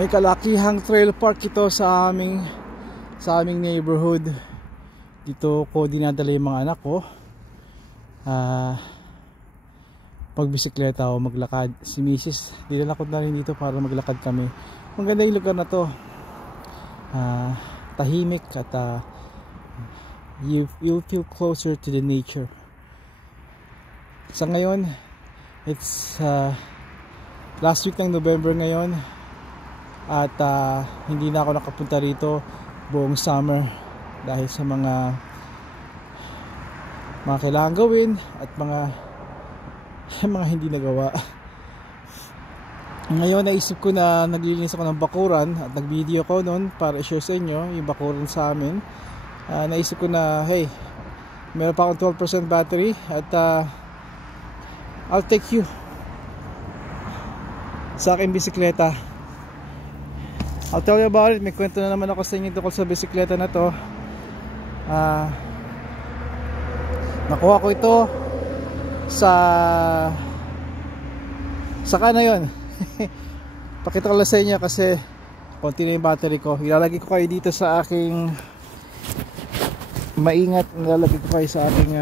May kalakihang trail park ito sa aming neighborhood. Dito ko dinadala yung mga anak ko pagbisikleta o maglakad. Si Mrs. dinala ko na rin dito para maglakad kami. Maganda yung lugar na to, tahimik at you'll feel closer to the nature. Sa ngayon, it's last week ng November ngayon, at hindi na ako nakapunta rito buong summer dahil sa mga kailangan gawin at mga hindi nagawa. Ngayon naisip ko na naglilinis ako ng bakuran at nag-video ko noon para i-share sa inyo yung bakuran sa amin. Naisip ko na hey, meron pa akong 12% battery at I'll take you sa aking bisikleta. I'll tell you about it. May kwento na naman ako sa inyo tungkol sa bisikleta na to. Nakuha ko ito saka na yun. Pakita ko lang sa inyo kasi konti na yung battery ko. Ilalagay ko kayo dito sa aking maingat. Ilalagay ko kayo sa aking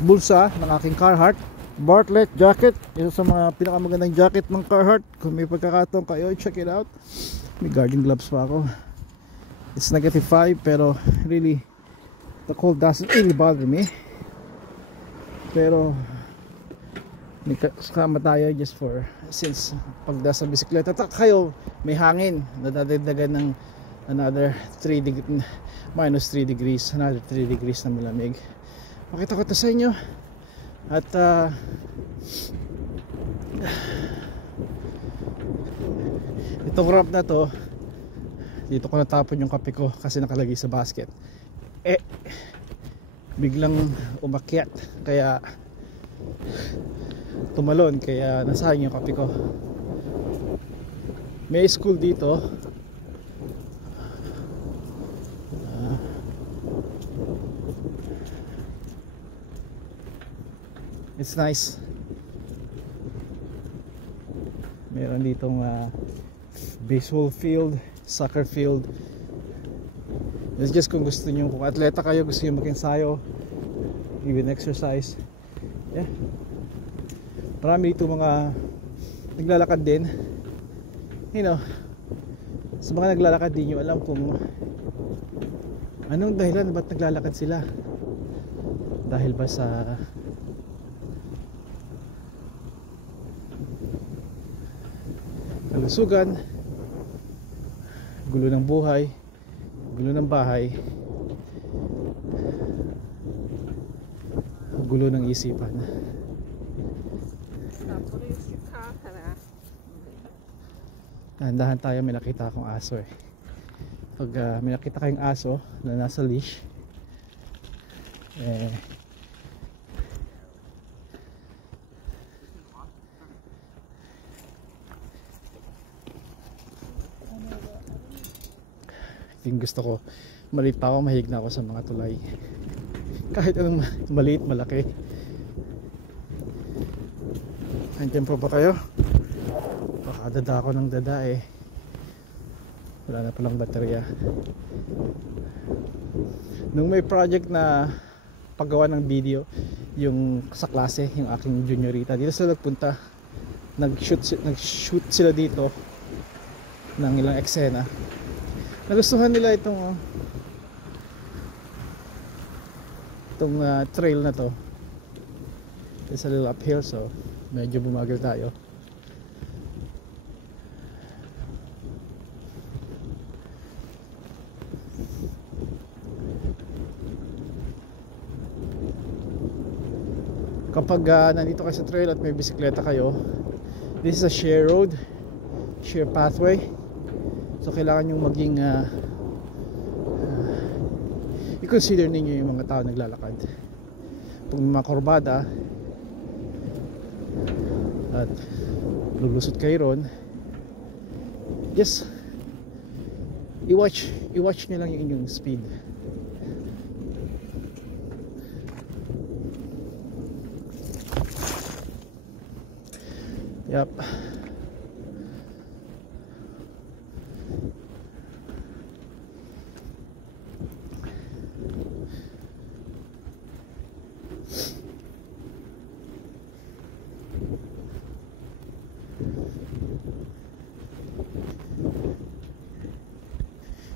bulsa ng aking Carhartt Bartlett jacket. Isa sa mga pinakamagandang jacket ng Carhartt. Kung may pagkakataon kayo, check it out. May garden gloves pa ako. It's -5 pero really the cold doesn't really bother me. Pero may kasama tayo just for since pagda sa bisikleta kayo may hangin, nadadagdagan ng another -3 degrees, another 3 degrees na malamig. Makita ko ito sa inyo. At itong ramp na to, dito ko natapon yung kape ko kasi nakalagay sa basket. Biglang umakyat kaya tumalon, kaya nasayang yung kape ko. May school dito. It's nice. Meron ditong baseball field, soccer field. It's just kung gusto nyo, kung atleta kayo, gusto nyo mag-ensayo, even exercise. Yeah. Marami dito mga naglalakad din. You know, sa mga naglalakad din nyo alam kung anong dahilan ba't naglalakad sila. Dahil ba sa kalusugan, gulo ng buhay, gulo ng bahay, gulo ng isipan. Dahan tayo, may nakita akong aso eh. Pag may nakita kayong aso na nasa leash, yung gusto ko, maliit pa ako, mahilig na ako sa mga tulay. Kahit anong maliit, malaki. Andiyan pa ba kayo? Baka dada ako ng dada eh. Wala na palang baterya. Nung may project na paggawa ng video, yung sa klase, yung aking juniorita, dito sila nagpunta. Nag-shoot sila dito ng ilang eksena. Nagustuhan nila itong trail na to. It's a little uphill, so medyo bumagal tayo. Kapag nandito kayo sa trail at may bisikleta kayo, this is a share road, share pathway. So kailangan yung maging i-consider ninyo yung mga tao naglalakad. Pag may mga kurbada at lulusot kayo ron, just i-watch nyo lang yung inyong speed. Yep.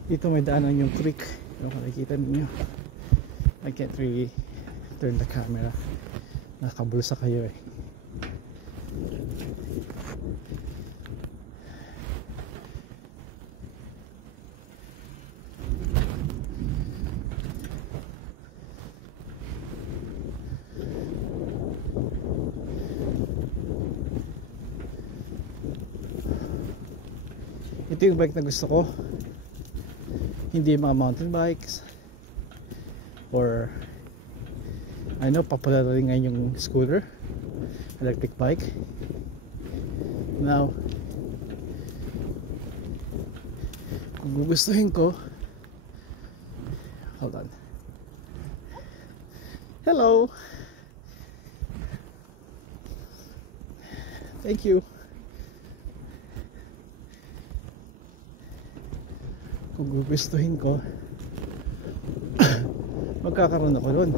Dito may daanan yung creek. Kung makikita ninyo, I can't really turn the camera, nakabulsa kayo eh. Ito yung bike na gusto ko, hindi mga mountain bikes, or I know popular rin ngayon yung scooter, electric bike. Now kung gugustuhin ko, hold on, hello, thank you. Kung gugustuhin ko, magkakaroon ako doon.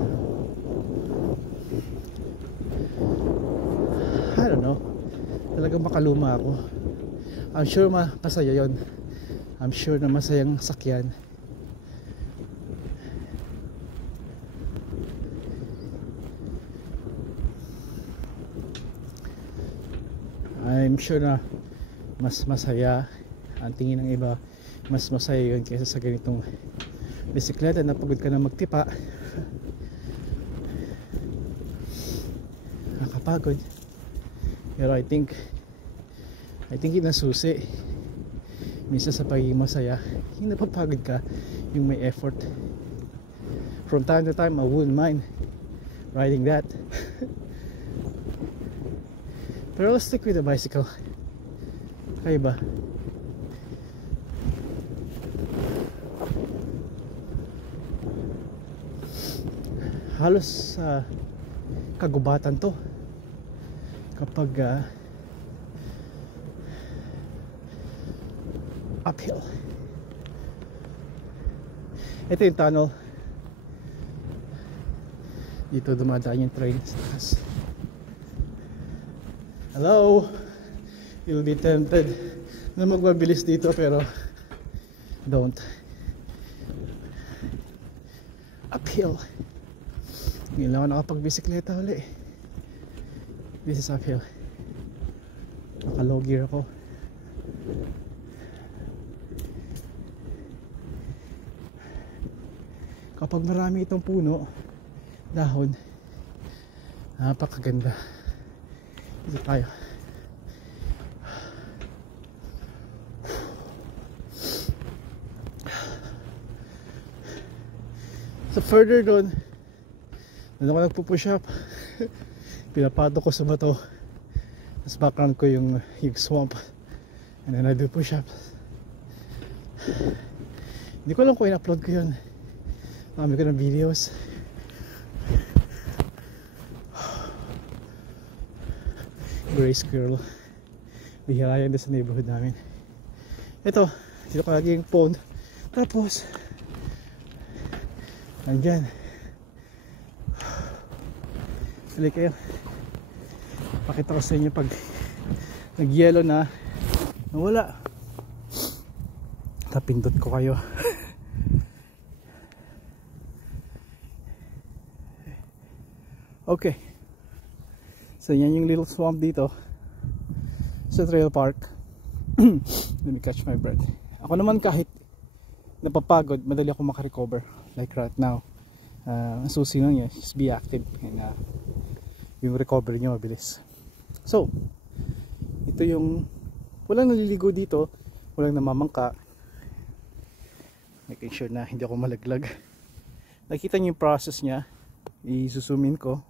I don't know, talagang makaluma ako. I'm sure masaya yon. I'm sure na masayang sakyan. I'm sure na mas masaya ang tingin ng iba, mas masaya yun kaysa sa ganitong bisikleta na pagod ka na magtipa. Nakapagod, pero I think yun ang susi minsan sa pagiging masaya, yung napapagod ka, yung may effort. From time to time I wouldn't mind riding that pero I'll stick with the bicycle. Kaya ba? Halos kagubatan to kapag uphill. Ito yung tunnel, dito dumadaan yung train sa taas. Hello, you'll be tempted na magmabilis dito pero don't. Uphill. Ngayon lang ako nakapag-bisikleta uli. This is uphill. Naka low gear ako. Kapag marami itong puno, dahon, napakaganda. Dito tayo. So further doon, doon ako nagpupush up. Pinapato ko sa bato, tapos background ko yung swamp, and then I do push up. Hindi ko alam kung in-upload ko yun. Marami ko ng videos. Gray squirrel, bihira yan sa neighborhood namin. Ito, dito ko lagi yung pond. Tapos nandyan, hali kayo, pakita ko sa inyo pag nag yellow na nawala, tapindot ko kayo. Okay, so yan yung little swamp dito sa trail park. Let me catch my breath. Ako naman kahit napapagod, madali ako makarecover. Like right now, ang susi nun yun, just be active, and yung recovery nyo mabilis. So ito yung walang naliligo dito, walang namamangka, making sure na hindi ako malaglag. Nakita nyo yung process nya, i-zoom ko.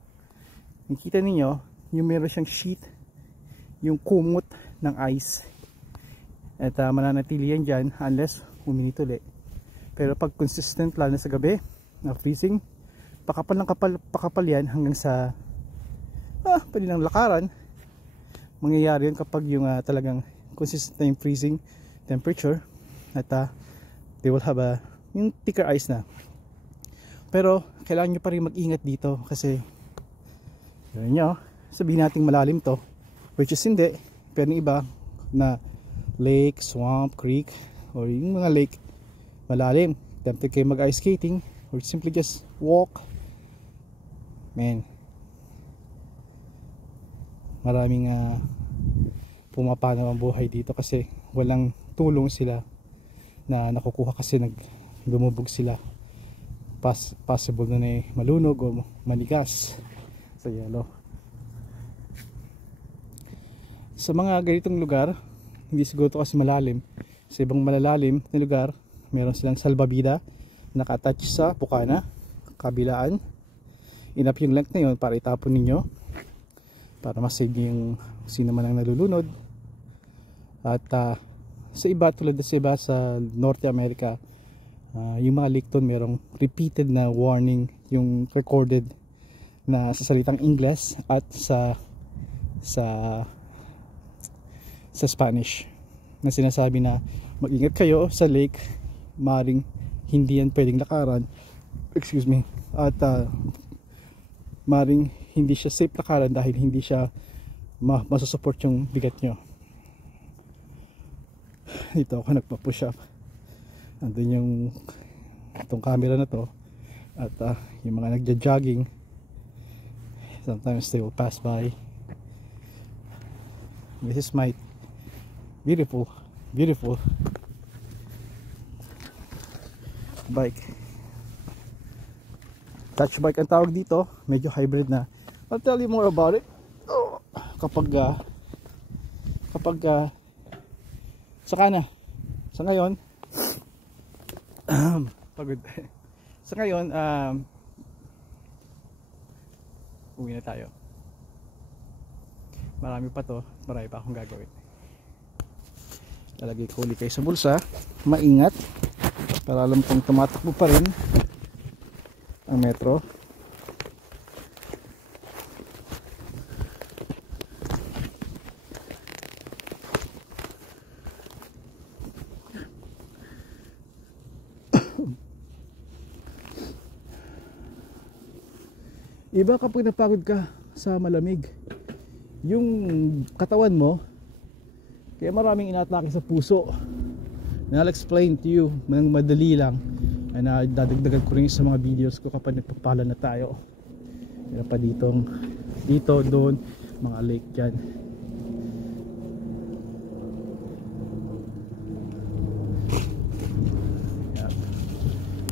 Nakita niyo yung meron siyang sheet, yung kumot ng ice, at mananatili yan dyan unless uminit ulit. Pero pag consistent, lalo na sa gabi na freezing, pakapal ng pakapal yan hanggang sa pwede ng lakaran. Mangyayari yun kapag yung talagang consistent na yung freezing temperature, at they will have yung thicker ice na. Pero kailangan nyo pa rin mag-ingat dito kasi yun nyo, sabihin natin malalim to, which is hindi, pero yung iba na lake, swamp, creek, or yung mga lake malalim, tempted kayo mag ice skating or simply just walk, man, maraming pumapanaw ang buhay dito kasi walang tulong sila na nakukuha kasi lumubog sila. Possible na malunog o manigas sa yelo. Sa mga ganitong lugar, hindi siguro ito kasi malalim. Sa ibang malalalim na lugar, meron silang salbabida naka-attach sa bukana, kabilaan. Enough yung length na yun para itapon ninyo, para masave yung sino man ang nalulunod. At sa iba, tulad sa iba sa North America, yung mga lake doon merong repeated na warning, yung recorded na sa salitang English at sa Spanish, na sinasabi na mag-ingat kayo sa lake, maring hindi yan pwedeng lakaran, excuse me, at maring hindi siya safe lakaran dahil hindi siya masusupport yung bigat nyo. Dito ako nagpa-push up, andun yung itong camera na to, at yung mga nagja-jogging, sometimes they will pass by. This is my beautiful bike. Touch bike ang tawag dito, medyo hybrid na. I'll tell you more about it kapag saka na. Sa ngayon pagod. Sa ngayon uwi na tayo. Marami pa to, marami pa akong gagawin. Lalagay ko ulit kayo sa bulsa, maingat para alam kong tumatakbo pa rin ang metro. Iba kapag napagod ka sa malamig, yung katawan mo, kaya maraming inatake sa puso. And I'll explain to you ng madali lang, and dadagdagan ko rin sa mga videos ko kapag nagpapala na tayo. Meron pa dito, doon, mga lake dyan.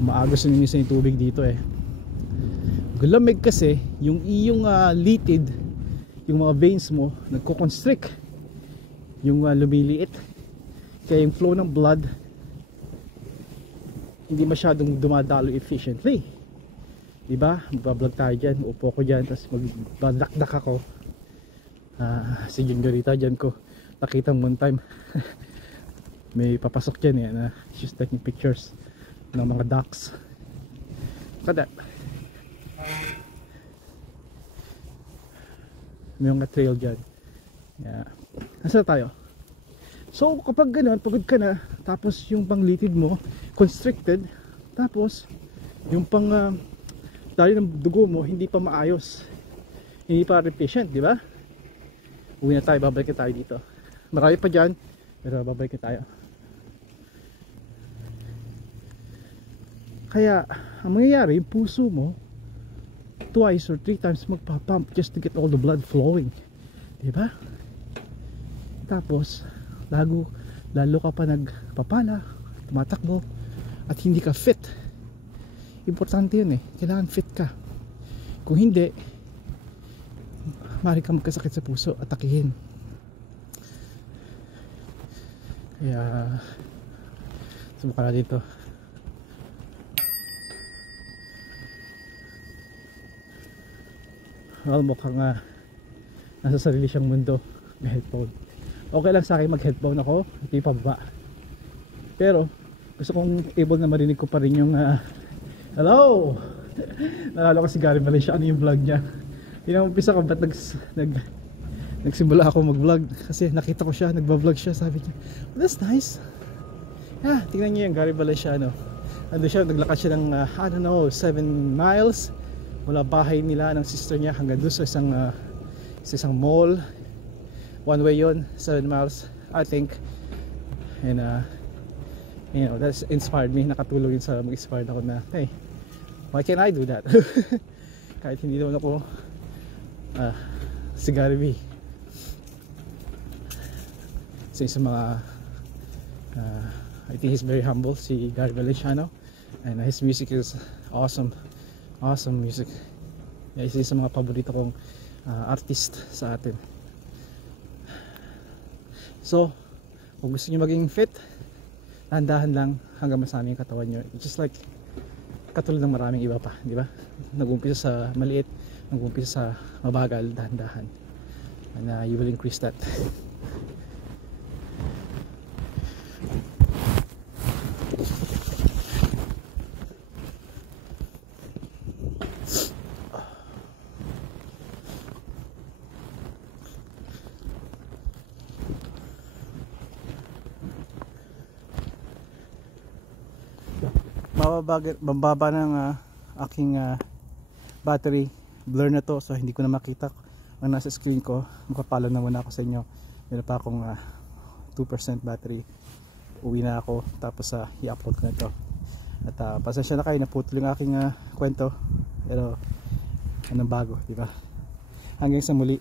Maagos na minsan yung tubig dito eh. Gulamig kasi yung iyong litid, yung mga veins mo nagko-constrict, yung lumiliit, kaya yung flow ng blood hindi masyadong dumadalo efficiently, diba? Magbablog tayo dyan, upo ko dyan, tapos magbadakdak ako. Si Juniorita dyan ko nakita one time may papasok dyan na she's taking pictures ng mga ducks. Look at that. May mga trail dyan. Yeah. Nasa tayo? So kapag gano'n, pagod ka na, tapos yung panglitid mo constricted, tapos yung pang dali ng dugo mo hindi pa maayos, hindi pa efficient, di ba? Uwi na tayo, babalik tayo dito. Marami pa dyan, pero babalik tayo. Kaya ang mangyayari, yung puso mo twice or 3 times magpapump just to get all the blood flowing, diba? Tapos lalo ka pa nagpapala, tumatakbo, at hindi ka fit. Importante yun eh, kailangan fit ka. Kung hindi, maaari ka magkasakit sa puso at atakihin. Kaya subukan na dito. Well, mukhang nasa sarili siyang mundo. May headphone. Okay lang sa akin mag headphone ako, hindi pababa. Pero gusto kong able na marinig ko pa rin yung hello. Naalala ko si Gary Valencia, ano yung vlog niya. Umpisa ko ba't nagsimula ako mag vlog, kasi nakita ko siya, nagba-vlog siya, sabi niya, oh, that's nice. Tingnan niyo yung Gary Valenciano. Ando siya, naglakad siya ng I don't know, 7 miles mula bahay nila ng sister niya hanggang doon sa isang mall. One way yon, 7 miles. I think. And you know, that's inspired me, nakatulong yun sa mag-inspired ako na, hey, why can't I do that? Kahit hindi naman ako si Gary V. So sa mga I think he's very humble, si Gary Valenciano, and his music is awesome music. Isa sa mga paborito kong artist sa atin. So kung gusto niyo maging fit, dahan-dahan lang hanggang masami yung katawan nyo, just like katulad ng maraming iba pa, di ba? Nag-umpisa sa maliit, nag-umpisa sa mabagal, dahan-dahan, and you will increase that. Mababa ng aking battery, blur na to, so hindi ko na makita ang nasa screen ko. Magpapaalam na muna ako sa inyo. Meron pa akong 2% battery. Uwi na ako, tapos i-upload ko na to. At pasensya na kayo, naputol yung aking kwento, pero anong bago, diba? Hanggang sa muli.